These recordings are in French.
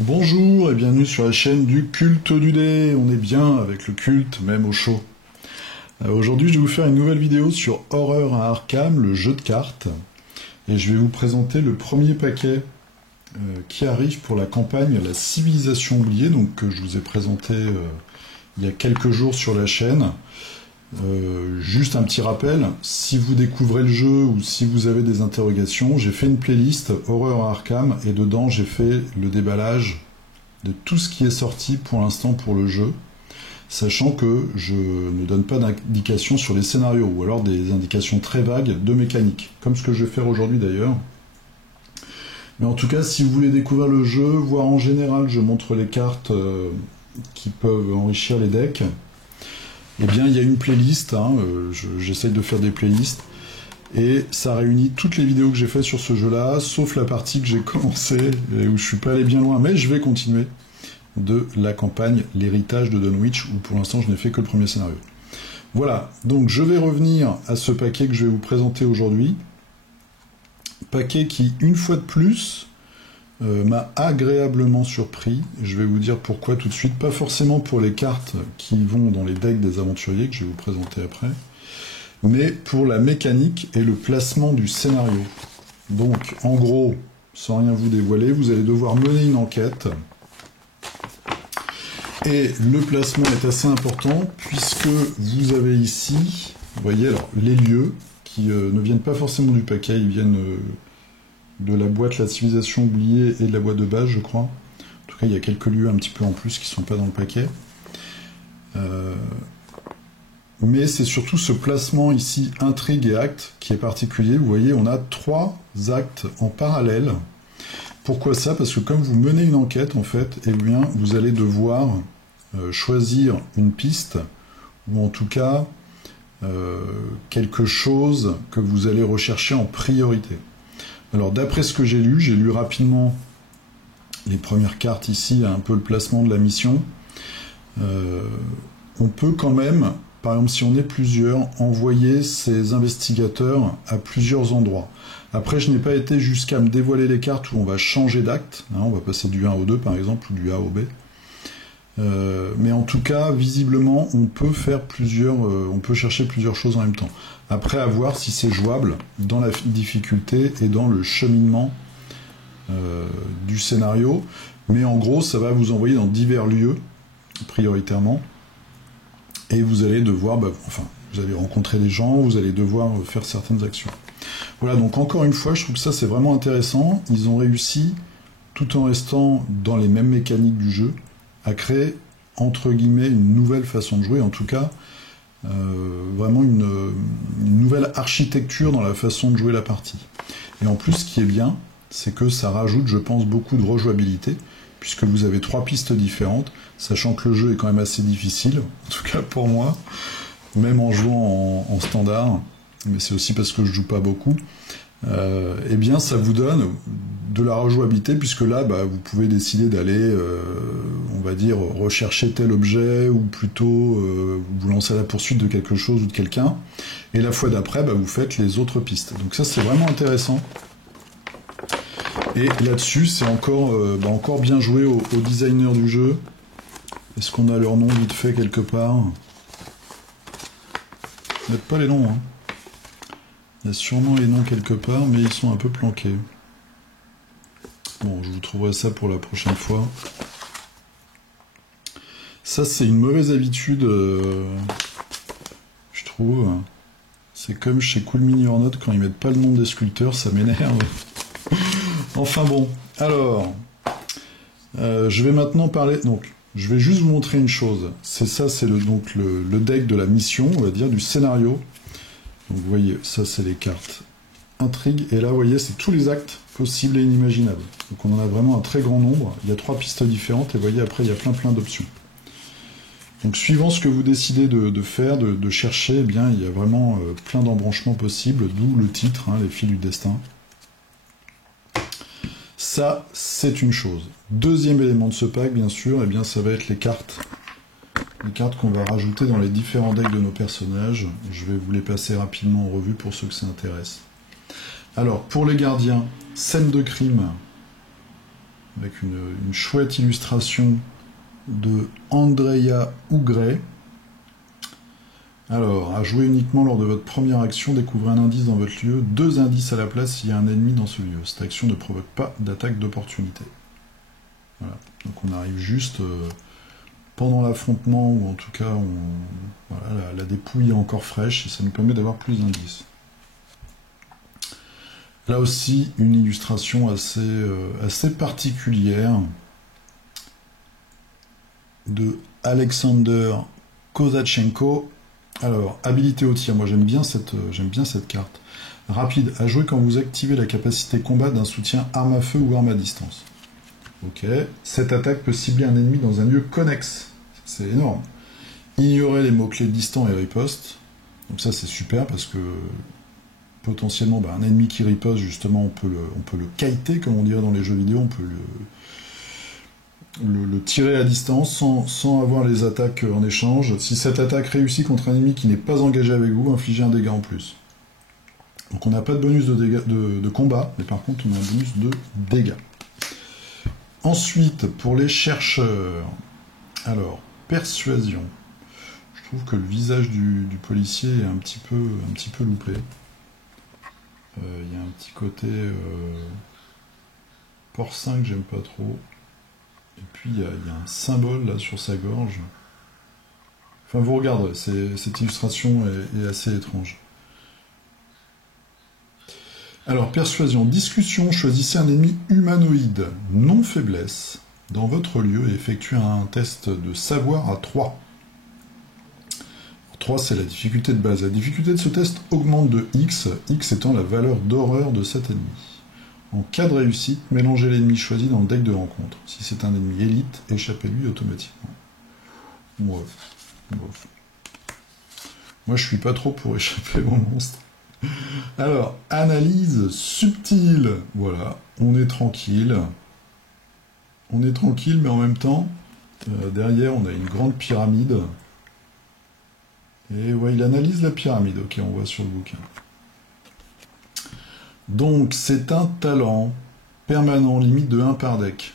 Bonjour et bienvenue sur la chaîne du culte du dé. On est bien avec le culte, même au chaud. Aujourd'hui, je vais vous faire une nouvelle vidéo sur Horreur à Arkham, le jeu de cartes. Et je vais vous présenter le premier paquet qui arrive pour la campagne La Civilisation oubliée, donc que je vous ai présenté il y a quelques jours sur la chaîne. Juste un petit rappel, si vous découvrez le jeu ou si vous avez des interrogations, j'ai fait une playlist Horreur à Arkham et dedans j'ai fait le déballage de tout ce qui est sorti pour l'instant pour le jeu, sachant que je ne donne pas d'indications sur les scénarios ou alors des indications très vagues de mécanique, comme ce que je vais faire aujourd'hui d'ailleurs. Mais en tout cas, si vous voulez découvrir le jeu, voire en général je montre les cartes qui peuvent enrichir les decks, eh bien, il y a une playlist, j'essaye de faire des playlists, et ça réunit toutes les vidéos que j'ai faites sur ce jeu-là, sauf la partie que j'ai commencé, et où je suis pas allé bien loin, mais je vais continuer, de la campagne L'Héritage de Dunwich, où pour l'instant je n'ai fait que le premier scénario. Voilà, donc je vais revenir à ce paquet que je vais vous présenter aujourd'hui, paquet qui, une fois de plus, m'a agréablement surpris. Je vais vous dire pourquoi tout de suite. Pas forcément pour les cartes qui vont dans les decks des aventuriers, que je vais vous présenter après, mais pour la mécanique et le placement du scénario. Donc, en gros, sans rien vous dévoiler, vous allez devoir mener une enquête. Et le placement est assez important, puisque vous avez ici, vous voyez, alors, les lieux, qui ne viennent pas forcément du paquet, ils viennent de la boîte La Civilisation oubliée et de la boîte de base, je crois. En tout cas, il y a quelques lieux un petit peu en plus qui ne sont pas dans le paquet. Mais c'est surtout ce placement ici, intrigue et acte, qui est particulier. Vous voyez, on a 3 actes en parallèle. Pourquoi ça? Parce que comme vous menez une enquête, en fait, eh bien, vous allez devoir choisir une piste, ou en tout cas, quelque chose que vous allez rechercher en priorité. Alors d'après ce que j'ai lu rapidement les premières cartes ici, un peu le placement de la mission. On peut quand même, par exemple si on est plusieurs, envoyer ces investigateurs à plusieurs endroits. Après je n'ai pas été jusqu'à me dévoiler les cartes où on va changer d'acte, on va passer du 1 au 2 par exemple, ou du A au B. Mais en tout cas, visiblement, on peut faire on peut chercher plusieurs choses en même temps. Après, à voir si c'est jouable dans la difficulté et dans le cheminement du scénario. Mais en gros, ça va vous envoyer dans divers lieux, prioritairement. Et vous allez devoir, vous allez rencontrer des gens, vous allez devoir faire certaines actions. Voilà, donc encore une fois, je trouve que ça, c'est vraiment intéressant. Ils ont réussi, tout en restant dans les mêmes mécaniques du jeu, à créer, entre guillemets, une nouvelle façon de jouer, en tout cas, vraiment une nouvelle architecture dans la façon de jouer la partie. Et en plus, ce qui est bien, c'est que ça rajoute, je pense, beaucoup de rejouabilité, puisque vous avez 3 pistes différentes, sachant que le jeu est quand même assez difficile, en tout cas pour moi, même en jouant en standard, mais c'est aussi parce que je joue pas beaucoup. Eh bien ça vous donne de la rejouabilité, puisque là vous pouvez décider d'aller on va dire rechercher tel objet, ou plutôt vous lancer à la poursuite de quelque chose ou de quelqu'un, et la fois d'après vous faites les autres pistes. Donc ça c'est vraiment intéressant, et là-dessus c'est encore bien joué aux designers du jeu. Est-ce qu'on a leur nom vite fait quelque part? Mettre pas les noms, hein. Il y a sûrement les noms quelque part, mais ils sont un peu planqués. Bon, je vous trouverai ça pour la prochaine fois. Ça, c'est une mauvaise habitude, je trouve. C'est comme chez Cool Mini or Not, quand ils mettent pas le nom des sculpteurs, ça m'énerve. Enfin bon, alors, je vais maintenant parler... Donc, je vais juste vous montrer une chose. C'est ça, c'est le deck de la mission, on va dire, du scénario. Donc vous voyez, ça c'est les cartes intrigue, et là vous voyez c'est tous les actes possibles et inimaginables. Donc on en a vraiment un très grand nombre, il y a 3 pistes différentes, et vous voyez après il y a plein d'options. Donc suivant ce que vous décidez de faire, de chercher, eh bien il y a vraiment plein d'embranchements possibles, d'où le titre, les fils du destin. Ça c'est une chose. Deuxième élément de ce pack bien sûr, eh bien ça va être les cartes. Les cartes qu'on va rajouter dans les différents decks de nos personnages. Je vais vous les passer rapidement en revue pour ceux que ça intéresse. Alors, pour les gardiens, scène de crime. avec une chouette illustration de Andrea Ougret. Alors, à jouer uniquement lors de votre première action, découvrez un indice dans votre lieu, 2 indices à la place s'il y a un ennemi dans ce lieu. Cette action ne provoque pas d'attaque d'opportunité. Voilà, donc on arrive juste pendant l'affrontement, ou en tout cas, voilà, la dépouille est encore fraîche, et ça nous permet d'avoir plus d'indices. Là aussi, une illustration assez particulière de Alexander Kozachenko. Alors, habilité au tir, moi j'aime bien cette carte. Rapide, à jouer quand vous activez la capacité combat d'un soutien arme à feu ou arme à distance. Ok, cette attaque peut cibler un ennemi dans un lieu connexe. C'est énorme. Ignorer les mots-clés distant et riposte. Donc ça c'est super parce que potentiellement un ennemi qui riposte, justement, on peut le kiter, comme on dirait dans les jeux vidéo, on peut le tirer à distance sans avoir les attaques en échange. Si cette attaque réussit contre un ennemi qui n'est pas engagé avec vous, infligez un dégât en plus. Donc on n'a pas de bonus de combat, mais par contre on a un bonus de dégâts. Ensuite, pour les chercheurs, alors, persuasion. Je trouve que le visage du policier est un petit peu loupé. Il y a un petit côté porcin que j'aime pas trop. Et puis il y a un symbole là sur sa gorge. Enfin, vous regarderez, cette illustration est assez étrange. Alors, persuasion, discussion, choisissez un ennemi humanoïde, non faiblesse, dans votre lieu et effectuez un test de savoir à 3. 3, c'est la difficulté de base. La difficulté de ce test augmente de X, X étant la valeur d'horreur de cet ennemi. En cas de réussite, mélangez l'ennemi choisi dans le deck de rencontre. Si c'est un ennemi élite, échappez-lui automatiquement. Moi, je suis pas trop pour échapper au monstre. Alors, analyse subtile. Voilà, on est tranquille. On est tranquille, mais en même temps, derrière, on a une grande pyramide. Et ouais, il analyse la pyramide. Ok, on voit sur le bouquin. Donc, c'est un talent permanent, limite de 1 par deck.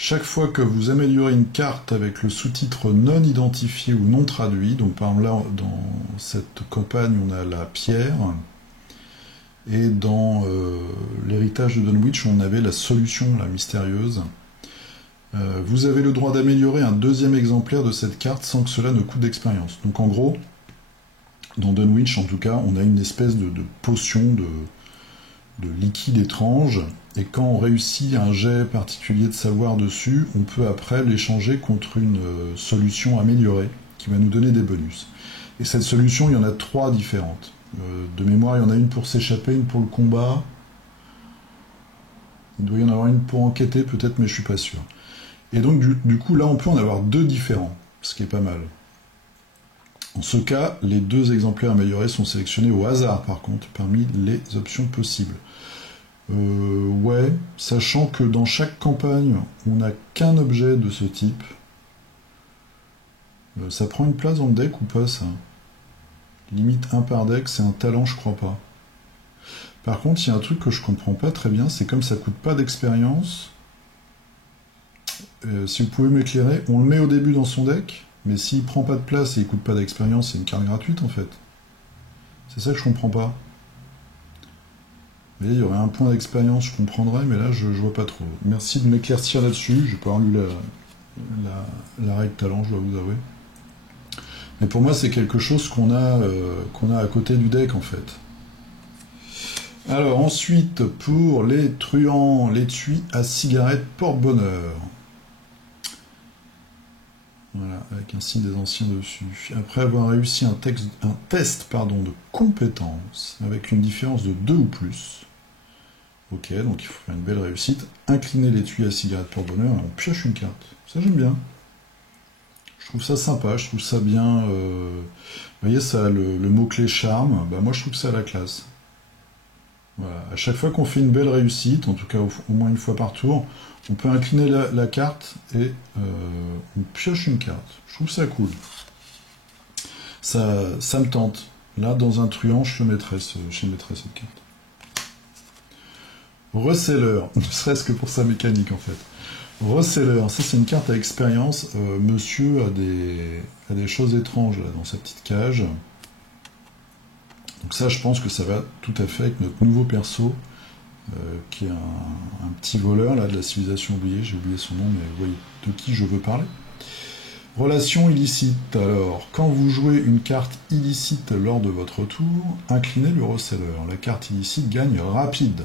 Chaque fois que vous améliorez une carte avec le sous-titre non identifié ou non traduit, donc par exemple là, dans cette campagne, on a la pierre, et dans l'héritage de Dunwich, on avait la solution, la mystérieuse. Vous avez le droit d'améliorer un 2e exemplaire de cette carte sans que cela ne coûte d'expérience. Donc en gros, dans Dunwich, en tout cas, on a une espèce de potion de liquide étrange, et quand on réussit un jet particulier de savoir dessus, on peut après l'échanger contre une solution améliorée, qui va nous donner des bonus. Et cette solution, il y en a 3 différentes. De mémoire, il y en a une pour s'échapper, une pour le combat. Il doit y en avoir une pour enquêter, peut-être, mais je suis pas sûr. Et donc, du coup, là, on peut en avoir 2 différents, ce qui est pas mal. En ce cas, les 2 exemplaires améliorés sont sélectionnés au hasard, par contre, parmi les options possibles. Ouais, sachant que dans chaque campagne, on n'a qu'un objet de ce type. Ça prend une place dans le deck ou pas, ça? Limite 1 par deck, c'est un talent, je crois pas. Par contre, il y a un truc que je comprends pas très bien, c'est comme ça coûte pas d'expérience. Si vous pouvez m'éclairer, on le met au début dans son deck, mais s'il prend pas de place et il coûte pas d'expérience, c'est une carte gratuite en fait. C'est ça que je comprends pas. Vous voyez, il y aurait un point d'expérience, je comprendrais, mais là je vois pas trop. Merci de m'éclaircir là-dessus, j'ai pas lu la règle talent, je dois vous avouer. Mais pour moi, c'est quelque chose qu'on a à côté du deck en fait. Alors ensuite, pour les truands, l'étui à cigarette porte-bonheur. Voilà, avec un signe des anciens dessus. Après avoir réussi un test de compétence, avec une différence de 2 ou plus. Ok, donc il faut faire une belle réussite. Incliner l'étui à cigarette porte-bonheur et on pioche une carte. Ça, j'aime bien. Je trouve ça sympa, je trouve ça bien. Vous voyez, ça a le mot-clé charme. Bah, moi, je trouve ça à la classe. Voilà. À chaque fois qu'on fait une belle réussite, en tout cas au moins une fois par tour, on peut incliner la carte et on pioche une carte. Je trouve ça cool. Ça me tente. Là, dans un truand, je mettrais cette carte. Reseller, ne serait-ce que pour sa mécanique en fait. Reseller, ça c'est une carte à expérience. Monsieur a des choses étranges là dans sa petite cage. Donc ça je pense que ça va tout à fait avec notre nouveau perso, qui est un petit voleur là de la civilisation oubliée, j'ai oublié son nom, mais vous voyez de qui je veux parler. Relation illicite. Alors, quand vous jouez une carte illicite lors de votre tour, inclinez le reseller. La carte illicite gagne rapide.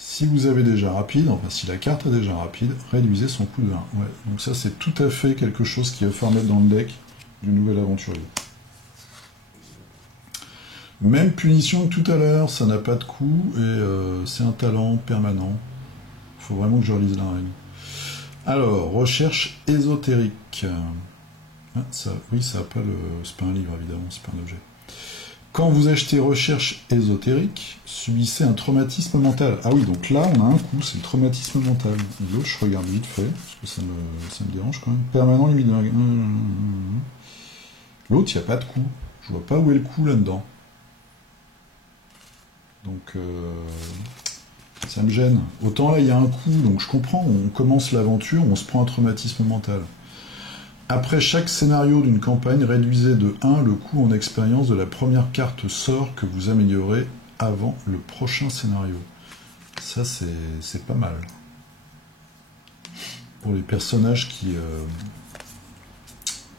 Si vous avez déjà rapide, enfin si la carte est déjà rapide, réduisez son coût de 1. Ouais, donc ça c'est tout à fait quelque chose qu'il va falloir mettre dans le deck du nouvel aventurier. Même punition que tout à l'heure, ça n'a pas de coût et c'est un talent permanent. Il faut vraiment que je relise la règle. Alors, recherche ésotérique. Ah, ça, oui, ça n'a pas le... C'est pas un livre évidemment, c'est pas un objet. Quand vous achetez recherche ésotérique, subissez un traumatisme mental. Ah oui, donc là, on a un coup, c'est le traumatisme mental. L'autre, je regarde vite fait, parce que ça me dérange quand même. Permanent limite. L'autre, il n'y a pas de coup. Je vois pas où est le coup là-dedans. Donc, ça me gêne. Autant là, il y a un coup, donc je comprends, on commence l'aventure, on se prend un traumatisme mental. Après chaque scénario d'une campagne, réduisez de 1 le coût en expérience de la première carte sort que vous améliorez avant le prochain scénario. Ça, c'est pas mal. Pour les personnages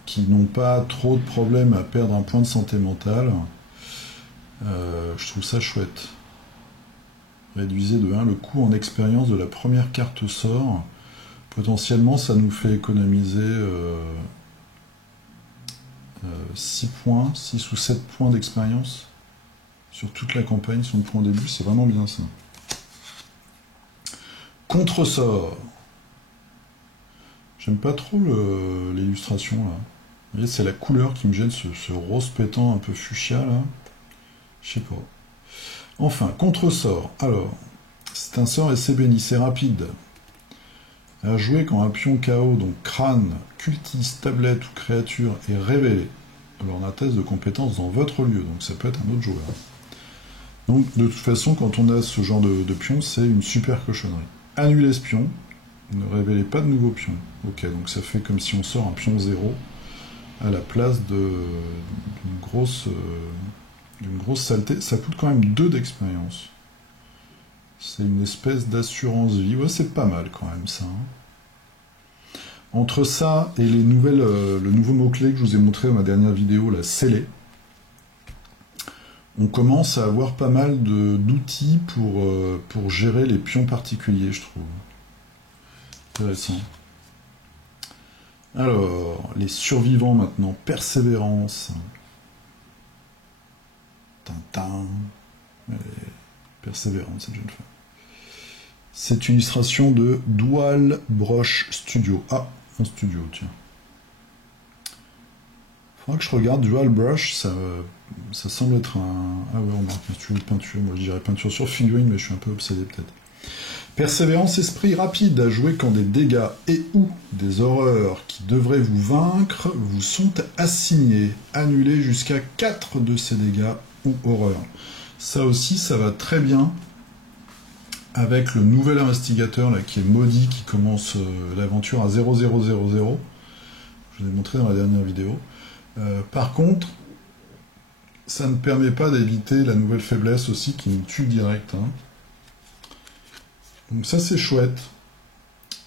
qui n'ont pas trop de problèmes à perdre un point de santé mentale, je trouve ça chouette. Réduisez de 1 le coût en expérience de la première carte sort. Potentiellement, ça nous fait économiser 6 points, 6 ou 7 points d'expérience sur toute la campagne, si on le prend au début, c'est vraiment bien ça. Contre-sort. J'aime pas trop l'illustration là. Vous voyez, c'est la couleur qui me gêne, ce rose pétant un peu fuchsia là. Je sais pas. Enfin, contre-sort. Alors, c'est un sort essai béni, c'est rapide. À jouer quand un pion KO, donc crâne, cultiste, tablette ou créature, est révélé lors d'un test de compétence dans votre lieu, donc ça peut être un autre joueur. Donc de toute façon, quand on a ce genre de pion, c'est une super cochonnerie. Annulez ce pion, ne révélez pas de nouveau pion. Ok, donc ça fait comme si on sort un pion 0 à la place d'une grosse saleté. Ça coûte quand même 2 d'expérience. C'est une espèce d'assurance vie. Ouais, c'est pas mal quand même ça. Entre ça et le nouveau mot-clé que je vous ai montré dans ma dernière vidéo, la scellé, on commence à avoir pas mal d'outils pour gérer les pions particuliers, je trouve. Intéressant. Alors, les survivants maintenant. Persévérance. Tintin. Persévérance, cette jeune femme. C'est une illustration de Dual Brush Studio. Ah, un studio, tiens. Faudra que je regarde Dual Brush, ça semble être un... Ah ouais, on marque un studio de peinture. Moi, je dirais peinture sur figurine, mais je suis un peu obsédé, peut-être. Persévérance, esprit rapide à jouer quand des dégâts et ou des horreurs qui devraient vous vaincre vous sont assignés. Annulez jusqu'à 4 de ces dégâts ou horreurs. Ça aussi, ça va très bien avec le nouvel investigateur là, qui est maudit, qui commence l'aventure à 0000. Je vous l'ai montré dans la dernière vidéo. Par contre, ça ne permet pas d'éviter la nouvelle faiblesse aussi qui nous tue direct. Hein. Donc ça c'est chouette.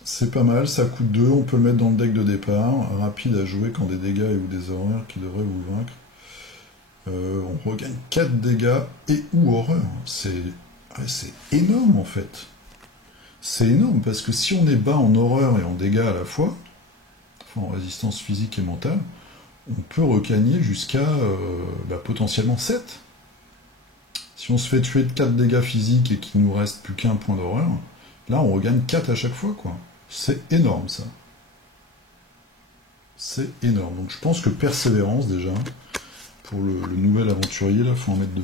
C'est pas mal, ça coûte 2, on peut le mettre dans le deck de départ. Rapide à jouer quand des dégâts ou des horreurs qui devraient vous vaincre. On regagne 4 dégâts et ou horreurs. C'est énorme en fait. C'est énorme parce que si on est bas en horreur et en dégâts à la fois, enfin en résistance physique et mentale, on peut regagner jusqu'à potentiellement 7. Si on se fait tuer de 4 dégâts physiques et qu'il nous reste plus qu'un point d'horreur, là on regagne 4 à chaque fois, quoi. C'est énorme ça. C'est énorme. Donc je pense que persévérance déjà, pour le nouvel aventurier, là, il faut en mettre 2.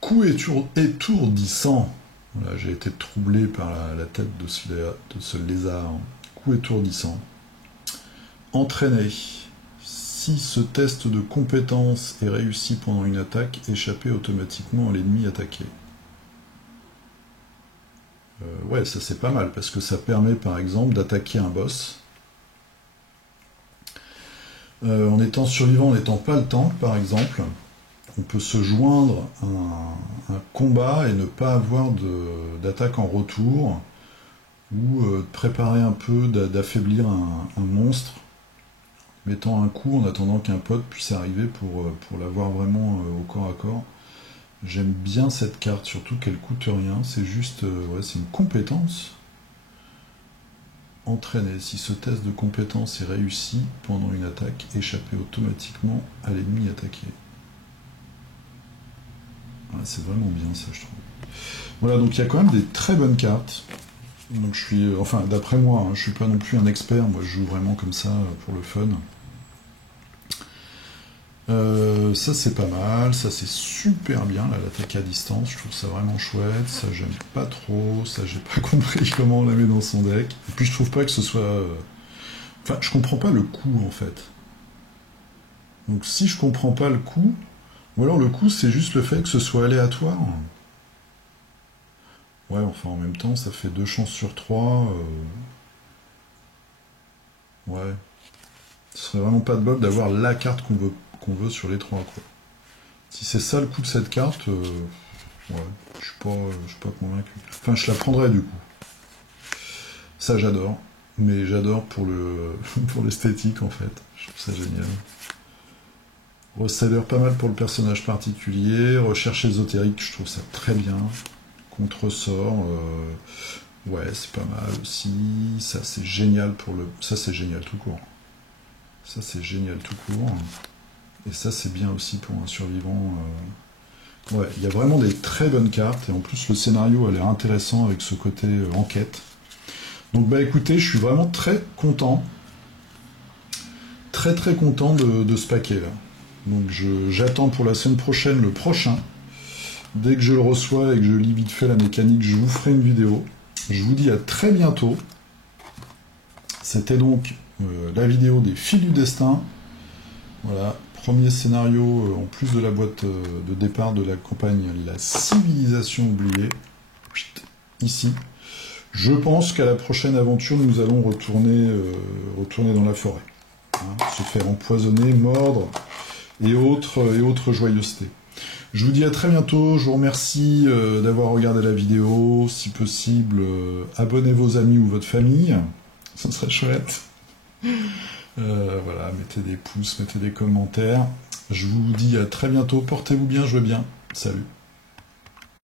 Coup étourdissant. Voilà, j'ai été troublé par la tête de ce lézard. Coup étourdissant. Entraîner. Si ce test de compétence est réussi pendant une attaque, échappez automatiquement à l'ennemi attaqué. Ouais, ça c'est pas mal, parce que ça permet par exemple d'attaquer un boss. En étant survivant, en n'étant pas le tank par exemple, on peut se joindre à un combat et ne pas avoir d'attaque en retour, ou préparer un peu d'affaiblir un monstre, mettant un coup en attendant qu'un pote puisse arriver pour l'avoir vraiment au corps à corps. J'aime bien cette carte, surtout qu'elle coûte rien, c'est juste, ouais, c'est une compétence. Entraîner. Si ce test de compétence est réussi pendant une attaque, échapper automatiquement à l'ennemi attaqué. Ouais, c'est vraiment bien ça, je trouve. Voilà, donc il y a quand même des très bonnes cartes. Donc je suis, enfin d'après moi, hein, je suis pas non plus un expert, moi je joue vraiment comme ça pour le fun. Ça c'est pas mal, ça c'est super bien, là, l'attaque à distance, je trouve ça vraiment chouette, ça j'aime pas trop, ça j'ai pas compris comment on la met dans son deck. Et puis je trouve pas que ce soit... Enfin, je comprends pas le coup en fait. Donc si je comprends pas le coup, ou alors le coup c'est juste le fait que ce soit aléatoire. Ouais, enfin en même temps ça fait 2 chances sur 3. Ouais. Ce serait vraiment pas de bol d'avoir la carte qu'on veut sur les 3 quoi. Si c'est ça le coup de cette carte, ouais, je suis pas convaincu. Enfin, je la prendrais du coup. Ça, j'adore. Mais j'adore pour pour l'esthétique en fait. Je trouve ça génial. Reseller pas mal pour le personnage particulier. Recherche ésotérique, je trouve ça très bien. Contresort, ouais, c'est pas mal aussi. Ça, c'est génial ça, c'est génial tout court. Ça, c'est génial tout court. Et ça, c'est bien aussi pour un survivant. Ouais, il y a vraiment des très bonnes cartes. Et en plus, le scénario a l'air intéressant avec ce côté enquête. Donc, bah écoutez, je suis vraiment très content. Très très content de ce paquet là. Donc, j'attends pour la semaine prochaine le prochain. Dès que je le reçois et que je lis vite fait la mécanique, je vous ferai une vidéo. Je vous dis à très bientôt. C'était donc la vidéo des Fils du Destin. Voilà, premier scénario en plus de la boîte de départ de la campagne La Civilisation oubliée. Ici. Je pense qu'à la prochaine aventure, nous allons retourner dans la forêt. Hein, se faire empoisonner, mordre et autres joyeusetés. Je vous dis à très bientôt, je vous remercie d'avoir regardé la vidéo, si possible, abonnez vos amis ou votre famille, ça serait chouette. Voilà, mettez des pouces, mettez des commentaires. Je vous dis à très bientôt, portez-vous bien, jouez bien, salut.